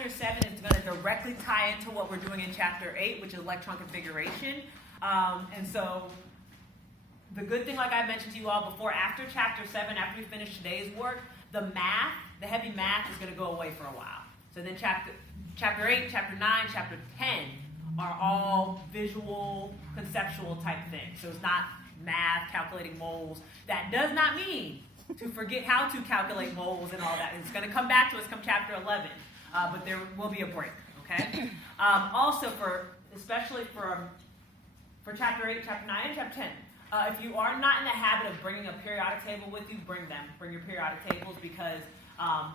chapter 7 is going to directly tie into what we're doing in chapter 8, which is electron configuration. And so the good thing, like I mentioned to you all before, after chapter 7, after we finish today's work, the math, the heavy math is going to go away for a while. So then chapter 8, chapter 9, chapter 10 are all visual, conceptual type things. So it's not math, calculating moles. That does not mean to forget how to calculate moles and all that. It's going to come back to us come chapter 11, but there will be a break, okay? Also, especially for chapter 8, chapter 9, and chapter 10, if you are not in the habit of bringing a periodic table with you, bring them. Bring your periodic tables, because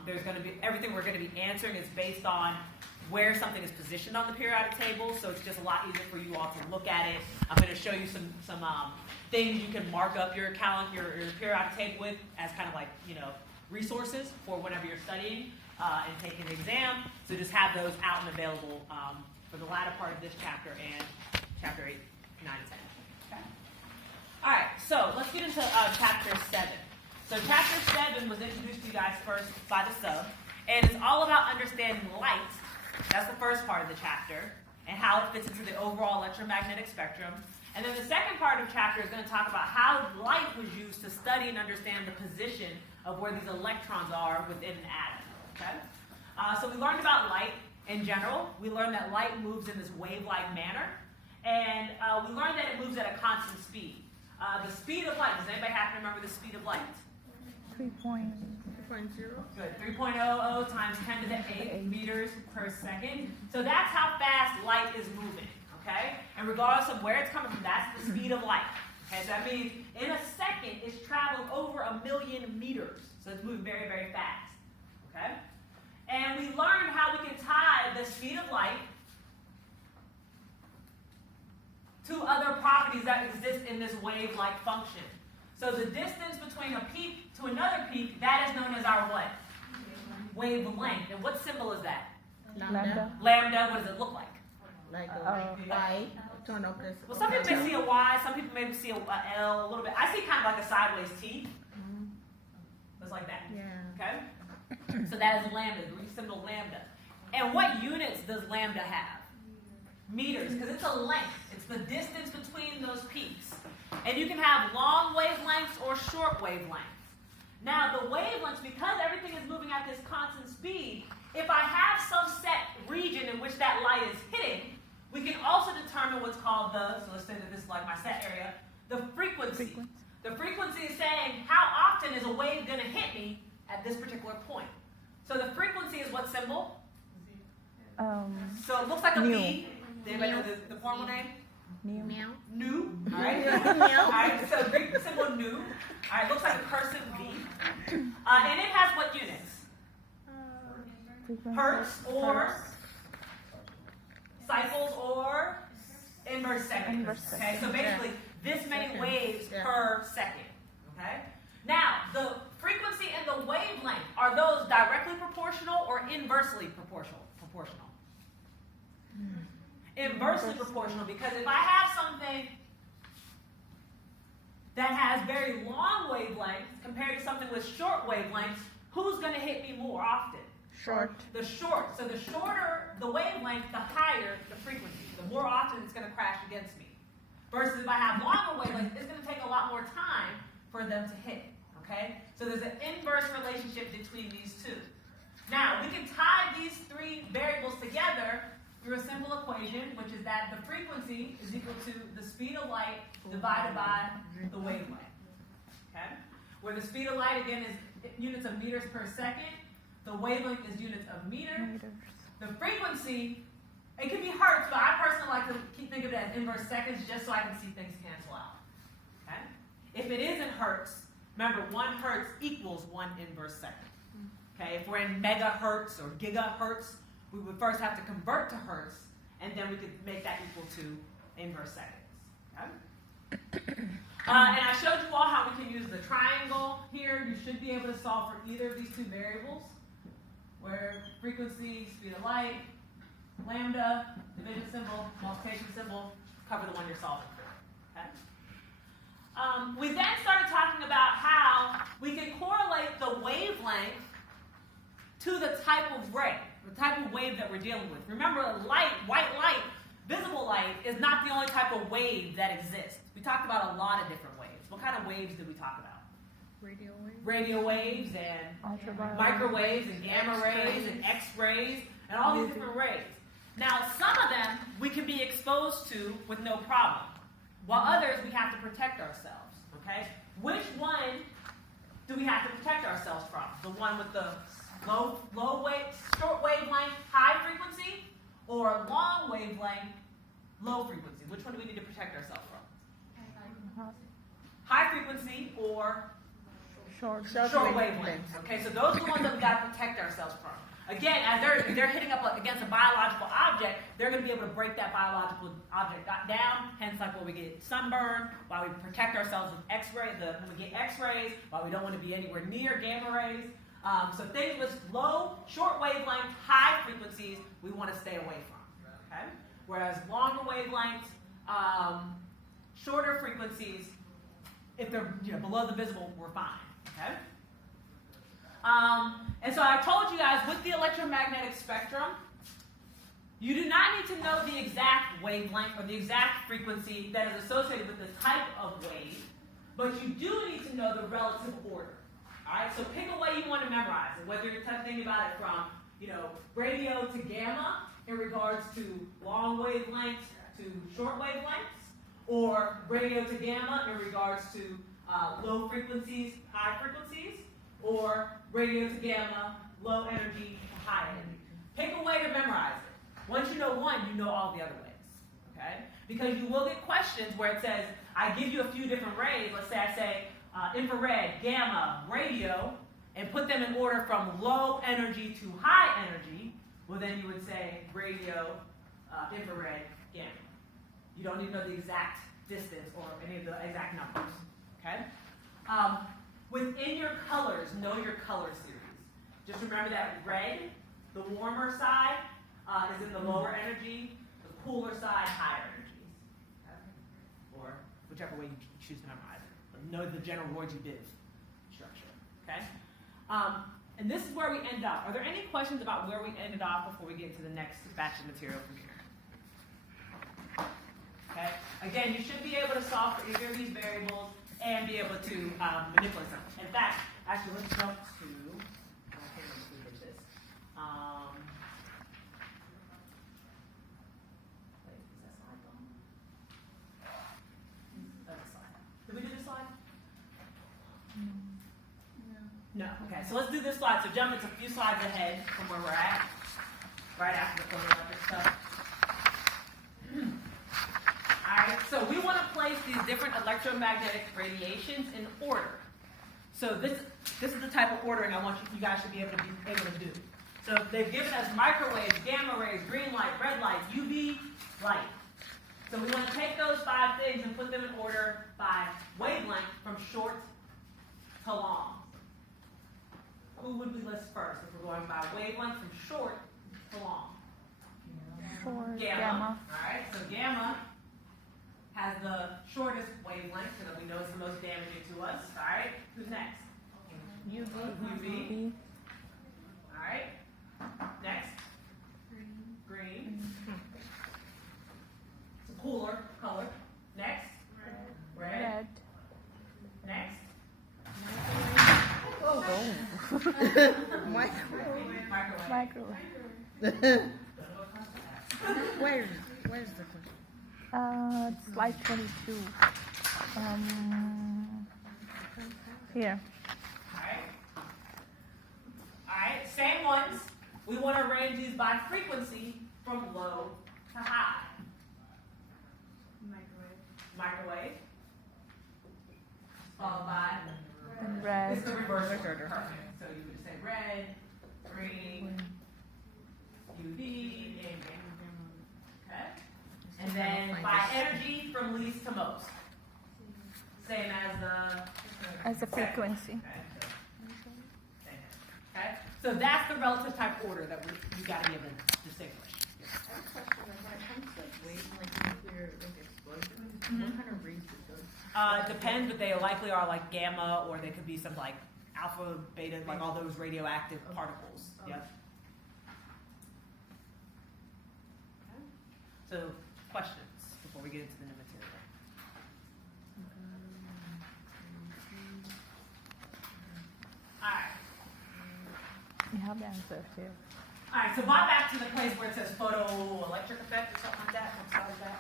there's going to be, everything we're going to be answering is based on where something is positioned on the periodic table, so it's just a lot easier for you all to look at it. I'm going to show you some things you can mark up your periodic table with as kind of like, resources for whenever you're studying and taking the exam. So just have those out and available for the latter part of this chapter and chapter 8, 9, and 10. Okay. All right, so let's get into chapter 7. So chapter 7 was introduced to you guys first by the sub, and it's all about understanding light. That's the first part of the chapter, and how it fits into the overall electromagnetic spectrum. And then the second part of the chapter is going to talk about how light was used to study and understand the position of where these electrons are within an atom. Okay? So we learned about light in general. We learned that light moves in this wave-like manner, and we learned that it moves at a constant speed. The speed of light, does anybody happen to remember the speed of light? 3.0. Good. 3.00 times 10 to the 8 meters per second. So that's how fast light is moving, okay? And regardless of where it's coming from, that's the speed of light. Okay, so that means in a second, it's traveling over 1 million meters. So it's moving very, very fast, okay? And we learned how we can tie the speed of light to other properties that exist in this wave-like function. So the distance between a peak to another peak, that is known as our what? Wavelength. And what symbol is that? Lambda. Lambda, what does it look like? Like a Y. Well, some people may see a Y, some people may see a L a little bit. I see kind of like a sideways T. It's like that. Yeah. Okay? So that is lambda, the Greek symbol lambda. And what units does lambda have? Meters, because it's a length. It's the distance between those peaks. And you can have long wavelengths or short wavelengths. Now, the wavelengths, because everything is moving at this constant speed, if I have some set region in which that light is hitting, we can also determine what's called so let's say that this is like my set area, the frequency. The frequency is saying how often is a wave going to hit me at this particular point. So the frequency is what symbol? So it looks like a V. Does anybody know the formal name? Meow. Nu. All right. All right. So Greek symbol nu. All right. Looks like a cursive V. And it has what units? Hertz or cycles or inverse seconds. Okay. So basically, this many waves per second. Okay. Now, the frequency and the wavelength, are those directly proportional or inversely proportional? Inversely proportional, because if I have something that has very long wavelengths compared to something with short wavelengths, who's going to hit me more often? Short. The short. So the shorter the wavelength, the higher the frequency. The more often it's going to crash against me. Versus if I have longer wavelengths, it's going to take a lot more time for them to hit. Okay? So there's an inverse relationship between these two. Now, we can tie these three variables together through a simple equation, which is that the frequency is equal to the speed of light divided by the wavelength. Okay? Where the speed of light, again, is units of meters per second. The wavelength is units of meters. The frequency, it can be hertz, but I personally like to think of it as inverse seconds just so I can see things cancel out. Okay? If it is in hertz, remember 1 hertz equals 1 inverse second. Okay? If we're in megahertz or gigahertz, we would first have to convert to hertz, and then we could make that equal to inverse seconds. Okay? And I showed you all how we can use the triangle here. You should be able to solve for either of these two variables, where frequency, speed of light, lambda, division symbol, multiplication symbol, cover the one you're solving for. Okay? We then started talking about how we can correlate the wavelength to the type of ray. the type of wave that we're dealing with. Remember, light, white light, visible light is not the only type of wave that exists. We talked about a lot of different waves. What kind of waves did we talk about? Radio wave. Radio waves and Ultraviolet. microwaves and gamma rays and X-rays and all these different rays. Now, some of them we can be exposed to with no problem, while others we have to protect ourselves, okay? Which one do we have to protect ourselves from? The one with the short wavelength, high frequency, or long wavelength, low frequency? Which one do we need to protect ourselves from? High frequency or Short. short wavelengths. Okay, so those are the ones that we got to protect ourselves from. Again, as they're hitting up against a biological object, they're going to be able to break that biological object down. Hence, like when we get sunburn, why we protect ourselves with X-ray. When we get X-rays, why we don't want to be anywhere near gamma rays. So things with short wavelength, high frequencies, we want to stay away from. Okay, whereas longer wavelengths, shorter frequencies, if they're below the visible, we're fine. Okay. And so I told you guys with the electromagnetic spectrum, you do not need to know the exact wavelength or the exact frequency that is associated with the type of wave, but you do need to know the relative order. All right, so pick a way you want to memorize it, whether you're thinking about it from radio to gamma in regards to long wavelengths to short wavelengths, or radio to gamma in regards to low frequencies, high frequencies, or radio to gamma, low energy to high energy. Pick a way to memorize it. Once you know one, you know all the other ways. Okay? Because you will get questions where it says, I give you a few different rays. Let's say I say infrared, gamma, radio, and put them in order from low energy to high energy. Well, then you would say radio, infrared, gamma. You don't need to know the exact distance or any of the exact numbers. Okay? Within your colors, know your color series. Just remember that red, the warmer side, is in the lower energy, the cooler side, higher energies. Okay? Or whichever way you choose to memorize it. But know the general Roy-G-Biv structure. Okay? And this is where we end up. Are there any questions about where we ended off before we get to the next batch of material from here? Okay? Again, you should be able to solve for either of these variables and be able to manipulate them. In fact, actually, let's jump to, I can't remember who did this. Wait, is that slide gone? That's a slide. Did we do this slide? No. Okay, so let's do this slide. So jump into a few slides ahead from where we're at, right after the photoelectric stuff. Alright, so we want to place these different electromagnetic radiations in order. So this is the type of ordering I want you guys should be able to do. So they've given us microwaves, gamma rays, green light, red light, UV light. So we want to take those 5 things and put them in order by wavelength from short to long. Who would we list first if we're going by wavelength from short to long? Short. Gamma. Alright, so gamma has the shortest wavelength, so that we know it's the most damaging to us. All right, who's next? UV. B. All right, next. Green. It's a cooler color. Next. Red. Red. Next. Microwave. Microwave. Microwave. Where's the question? Slide 22. Here. All right, same ones. We want to arrange these by frequency from low to high. Microwave. Followed by And red. it's the reverse order. Perfect. So you would say red, green, UV, and gamma. Okay? And then by energy from least to most. Same as the As a frequency. Okay. Same. Okay? So that's the relative type order that you got to be able to distinguish. I have a question. When it comes to wavelength nuclear explosion, what kind of rays do those? Depends, but they likely are like gamma, or they could be some like alpha, beta, like all those radioactive particles. Yep. So, questions before we get into the new material? All right. You have the answer too. All right, so brought back to the place where it says photoelectric effect or something like that. What size is that?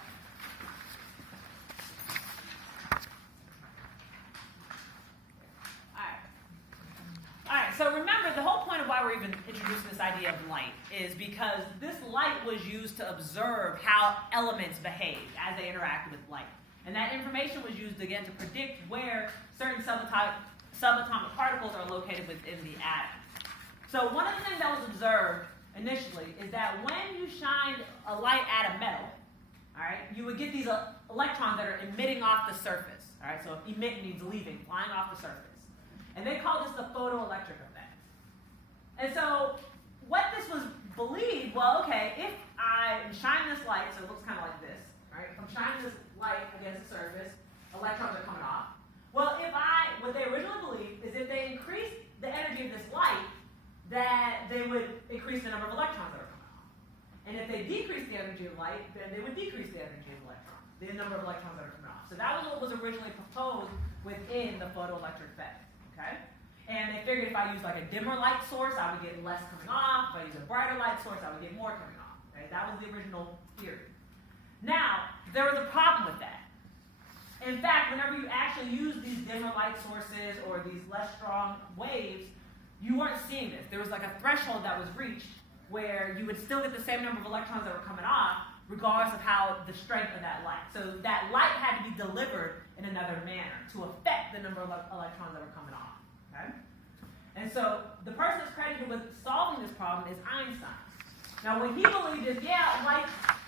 All right, so remember, the whole point of why we're even introducing this idea of light is because this light was used to observe how elements behave as they interact with light. And that information was used, again, to predict where certain subatomic particles are located within the atom. So one of the things that was observed initially is that when you shined a light at a metal, all right, you would get these electrons that are emitting off the surface. All right, so emit means leaving, flying off the surface. And they call this the photoelectric effect. And so what this was believed, well, okay, if I shine this light, so it looks kind of like this, right? If I'm shining this light against the surface, electrons are coming off. Well, what they originally believed is if they increased the energy of this light, that they would increase the number of electrons that are coming off. And if they decrease the energy of light, then they would decrease the energy of electrons, the number of electrons that are coming off. So that was what was originally proposed within the photoelectric effect. Okay? And they figured if I use like a dimmer light source, I would get less coming off. If I use a brighter light source, I would get more coming off. Okay? That was the original theory. Now, there was a problem with that. In fact, whenever you actually use these dimmer light sources or these less strong waves, you weren't seeing this. There was like a threshold that was reached where you would still get the same number of electrons that were coming off, regardless of how the strength of that light. So that light had to be delivered in another manner to affect the number of electrons that were coming off. Okay? And so the person that's credited with solving this problem is Einstein. Now what he believed is, yeah, light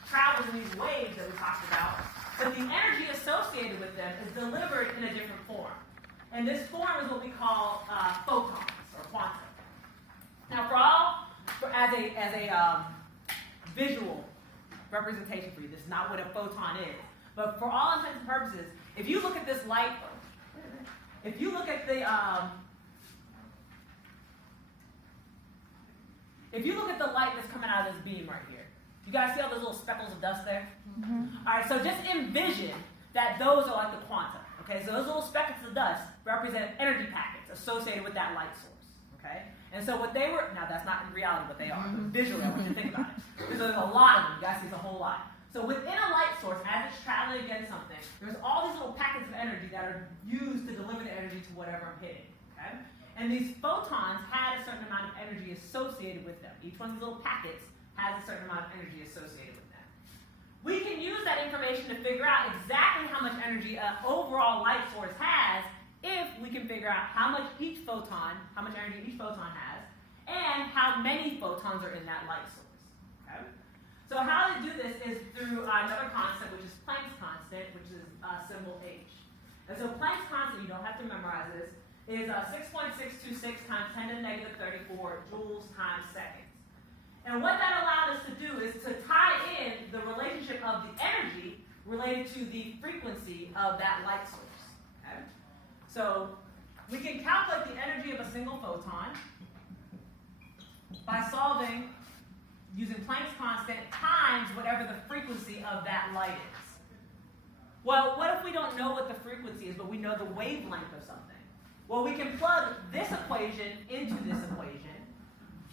travels in these waves that we talked about, but the energy associated with them is delivered in a different form. And this form is what we call photons or quanta. Now as a visual representation for you, this is not what a photon is. But for all intents and purposes, if you look at this light, if you look at the light that's coming out of this beam right here, you guys see all those little speckles of dust there? Mm-hmm. All right, so just envision that those are like the quanta. Okay, so those little speckles of dust represent energy packets associated with that light source. Okay, and so what they were, now that's not in reality what they are, but visually I want you to think about it. Because there's a lot of them, you guys see it's a whole lot. So within a light source, as it's traveling against something, there's all these little packets of energy that are used to deliver the energy to whatever I'm hitting. Okay? And these photons had a certain amount of energy associated with them. Each one of these little packets has a certain amount of energy associated with them. We can use that information to figure out exactly how much energy an overall light source has if we can figure out how much energy each photon has, and how many photons are in that light source. Okay? So how to do this is through another concept, which is Planck's constant, which is symbol H. And so Planck's constant, you don't have to memorize this, is 6.626 times 10 to the negative 34 joules times seconds. And what that allowed us to do is to tie in the relationship of the energy related to the frequency of that light source. Okay? So we can calculate the energy of a single photon by solving using Planck's constant times whatever the frequency of that light is. Well, what if we don't know what the frequency is, but we know the wavelength of something? Well, we can plug this equation into this equation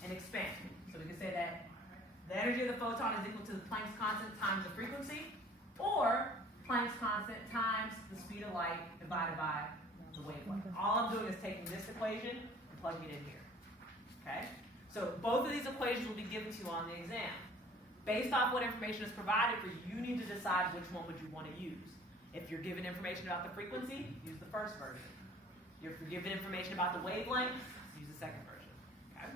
and expand. So we can say that the energy of the photon is equal to Planck's constant times the frequency, or Planck's constant times the speed of light divided by the wavelength. All I'm doing is taking this equation and plugging it in here. Okay? So both of these equations will be given to you on the exam. Based off what information is provided for you, you need to decide which one would you want to use. If you're given information about the frequency, use the first version. If you're given information about the wavelength, use the second version. Okay?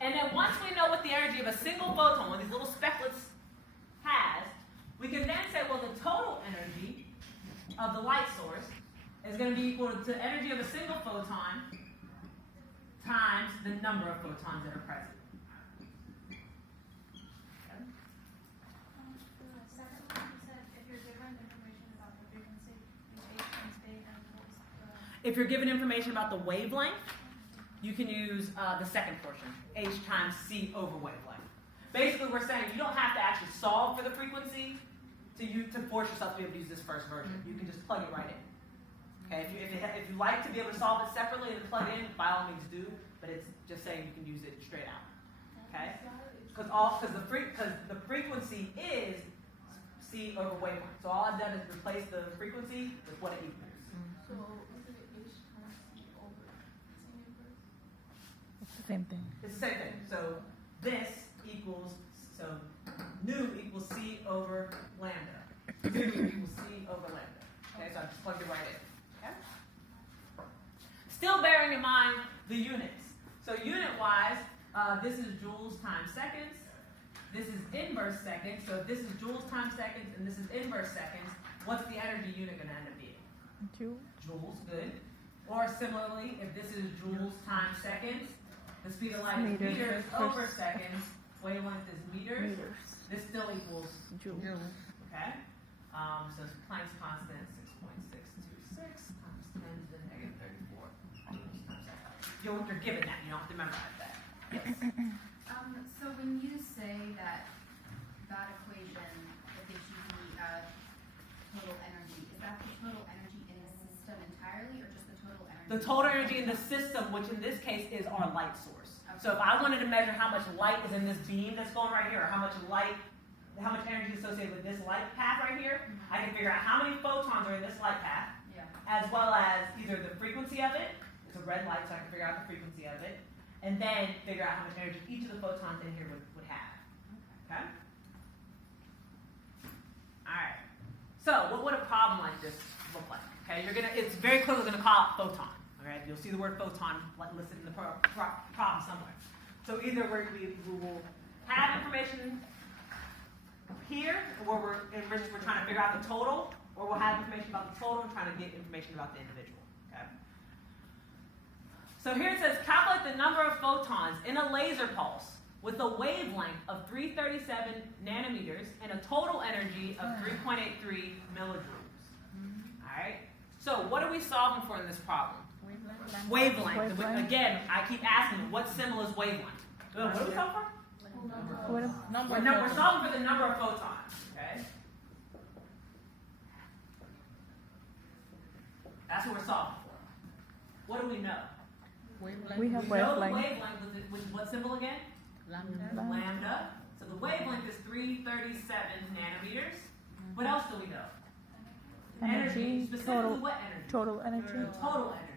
And then once we know what the energy of a single photon, one of these little specklets, has, we can then say, well, the total energy of the light source is going to be equal to the energy of a single photon times the number of photons that are present. Okay? The second one, you said if you're given information about the frequency, use H times beta and what's the... If you're given information about the wavelength, you can use the second portion, H times C over wavelength. Basically, we're saying you don't have to actually solve for the frequency to force yourself to be able to use this first version. You can just plug it right in. Okay, if you like to be able to solve it separately and plug it in, by all means do. But it's just saying you can use it straight out. Okay, because the frequency is C over wavelength. So all I've done is replace the frequency with what it equals. So is it H times C over sine inverse? It's the same thing. It's the same thing. So this equals, so nu equals C over lambda. Nu equals C over lambda. Okay, so I just plugged it right in. Okay? Still bearing in mind the units. So unit-wise, this is joules times seconds. This is inverse seconds. So if this is joules times seconds and this is inverse seconds, what's the energy unit going to end up being? Joules, good. Or similarly, if this is joules times seconds, the speed of light is meters over seconds, wavelength is meters. This still equals joules. Okay? So it's Planck's constant, 6.626 times 10 to the negative 34. You're given that. You don't have to memorize that. Yes. So when you say that equation that gives you the total energy, is that the total energy in the system entirely, or just the total energy? The total energy in the system, which in this case is our light source. So if I wanted to measure how much light is in this beam that's going right here, or how much energy is associated with this light path right here, I can figure out how many photons are in this light path, as well as either the frequency of it. It's a red light, so I can figure out the frequency of it, and then figure out how much energy each of the photons in here would have. Okay? Alright. So what would a problem like this look like? Okay, it's very clearly gonna call out photon. Alright, you'll see the word photon listed in the problem somewhere. So either we will have information here, where we're trying to figure out the total, or we'll have information about the total and trying to get information about the individual. Okay? So here it says, calculate the number of photons in a laser pulse with a wavelength of 337 nanometers and a total energy of 3.83 millijoules. Alright? So what are we solving for in this problem? Wavelength. Again, I keep asking, what symbol is wavelength? What are we solving for? We're solving for the number of photons. Okay? That's what we're solving for. What do we know? We have We know the wavelength. wavelength, which is what symbol again? Lambda. So the wavelength is 337 nanometers. What else do we know? Energy, Specifically, total, what energy? total energy. The total energy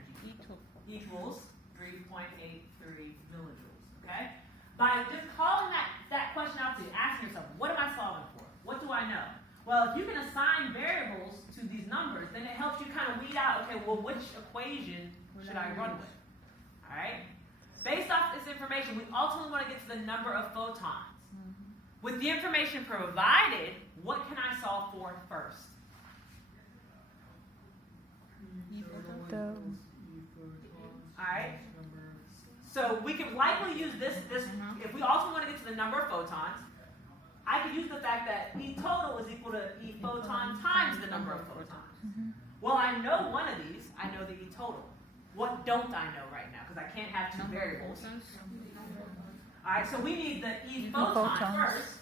equals 3.83 millijoules. Okay? By just calling that question out to you, asking yourself, what am I solving for? What do I know? Well, if you can assign variables to these numbers, then it helps you kind of weed out, okay, well, which equation should I run with? All right? Based off this information, we ultimately want to get to the number of photons. With the information provided, what can I solve for first? All right? So we can likely use this if we also want to get to the number of photons, I could use the fact that E total is equal to E photon times the number of photons. Well, I know one of these. I know the E total. What don't I know right now? Because I can't have two variables. All right, so we need the E photon first.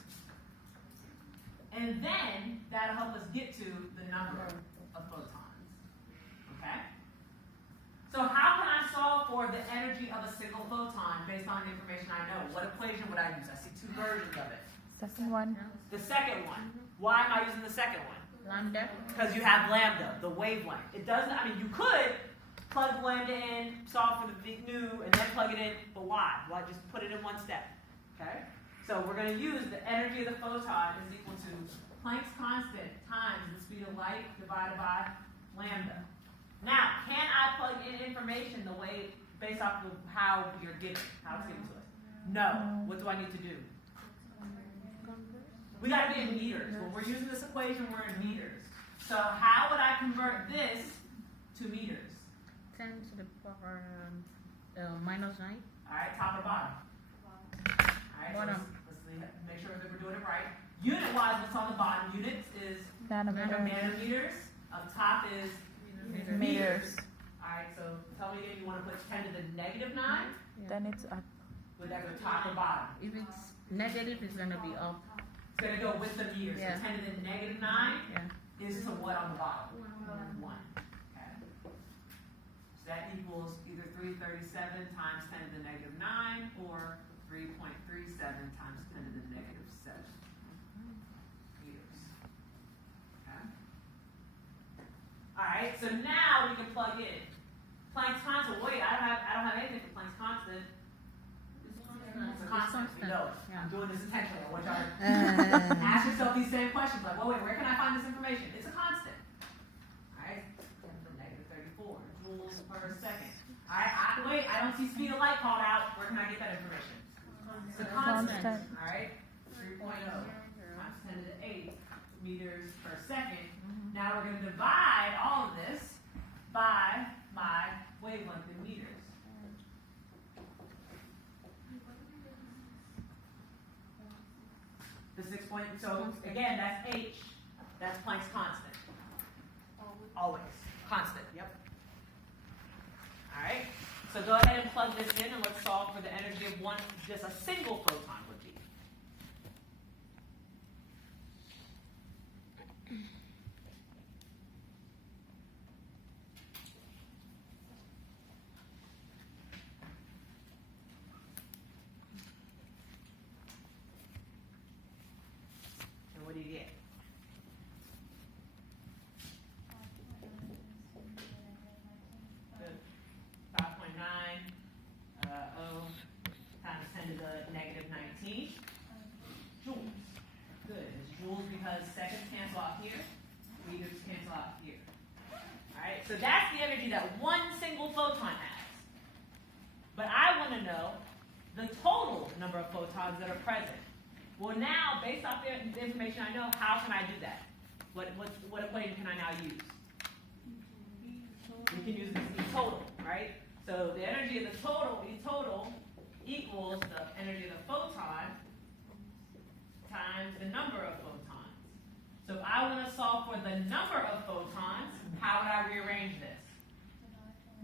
And then that'll help us get to the number of photons. Okay? So how can I solve for the energy of a single photon based on the information I know? What equation would I use? I see two versions of it. Second one. The second one. Why am I using the second one? Lambda. Because you have lambda, the wavelength. It doesn't, I mean, you could plug lambda in, solve for the nu, and then plug it in, but why? Well, just put it in one step. Okay? So we're going to use the energy of the photon is equal to Planck's constant times the speed of light divided by lambda. Now, can I plug in information the way based off of how you're given, how it's given to us? No. What do I need to do? We got to be in meters. When we're using this equation, we're in meters. So how would I convert this to meters? 10 to the power minus 9. All right, top or bottom? All right, so let's make sure that we're doing it right. Unit-wise, what's on the bottom? Units is nanometers. Up top is meters. All right, so tell me again, you want to put 10 to the negative 9? Then it's up. Would that go top or bottom? If it's Negative is gonna be up. It's gonna go with the meters. Yeah. So 10 to the negative 9 Yeah. is to what on the bottom? 1. Okay. So that equals either 337 times 10 to the negative 9 or 3.37 times 10 to the negative 7 meters. Okay. All right. So now we can plug in Planck's constant. Wait, I don't have anything for Planck's constant. It's a constant. We know it. I'm doing this intentionally. I want y'all to ask yourself these same questions. Like, well, wait, where can I find this information? It's a constant. All right, 10 to the negative 34 joules per second. All right, wait, I don't see speed of light called out. Where can I get that information? It's a constant. Constant. All right, 3.0 times 10 to the 8 meters per second. Now we're going to divide all of this by my wavelength in meters. The 6 point, so again, that's H, that's Planck's constant. Always, constant, yep. All right, so go ahead and plug this in and let's solve for the energy of one, just a single photon would be. And what do you get? Good. 5.9 times 10 to the negative 19 joules. Good. It's joules because seconds cancel out here, meters cancel out here. All right. So that's the energy that one single photon has. But I want to know the total number of photons that are present. Well, now, based off the information I know, how can I do that? What equation can I now use? We can use this E total, right? So the energy of the total, E total, equals the energy of the photon times the number of photons. So if I want to solve for the number of photons, how would I rearrange this?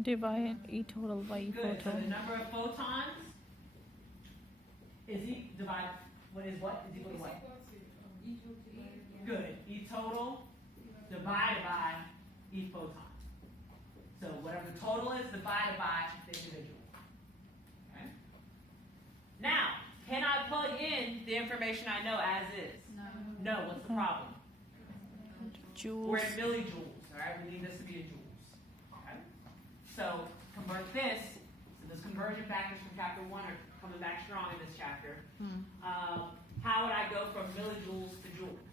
Divide E total by E Good. So the photon. number of photons is divide. What is what? Is equal to what? Good. E total divided by E photon. So whatever the total is divided by the individual. Okay. Now, can I plug in the information I know as is? No. What's the problem? We're Joules. in millijoules. All right. We need this to be in joules. Okay. So convert this. So this conversion factors from chapter 1 are coming back strong in this chapter. How would I go from millijoules to joules?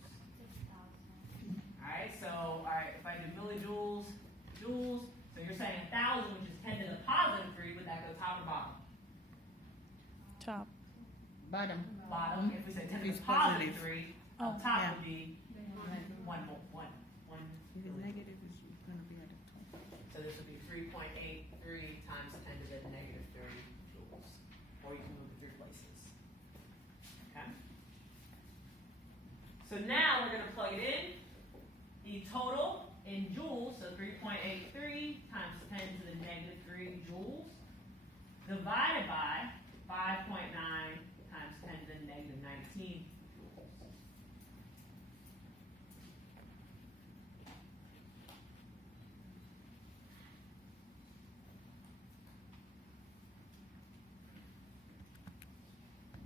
Alright, so if I do millijoules, joules, so you're saying 1,000, which is 10 to the positive 3, would that go top or bottom? Top. Bottom. Bottom. If we say 10 to It's the positive positive. 3, Oh, up top yeah. would be one. If it's negative, it's gonna be at the top. So this would be 3.83 times 10 to the negative 30 joules. Or you can move it 3 places. Okay? So now we're going to plug it in. E total in joules, so 3.83 times 10 to the negative 3 joules, divided by 5.9 times 10 to the negative 19 joules.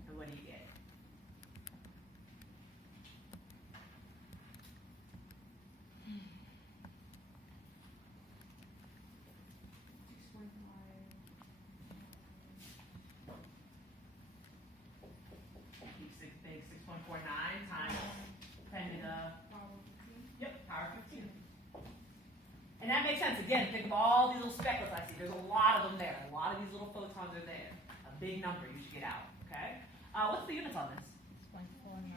And what do you get? Keep 6.49 times 10 to the, power 15. And that makes sense. Again, think of all these little speckles I see. There's a lot of them there. A lot of these little photons are there. A big number you should get out, okay? What's the units on this? 6.49.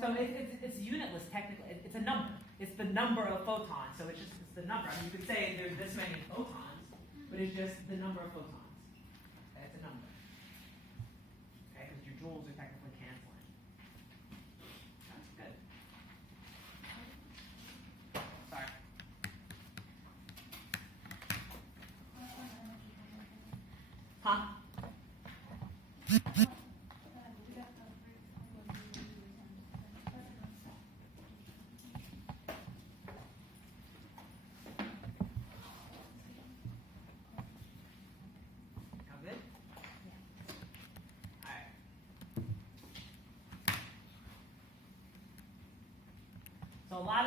So it's unitless technically. It's a number. It's the number of photons. So it's the number. I mean, you could say there's this many photons, but it's just the number of photons. Okay, it's a number. Okay, because your joules are technically canceling. That's good. Sorry. Huh? Sound good? Alright. So a lot of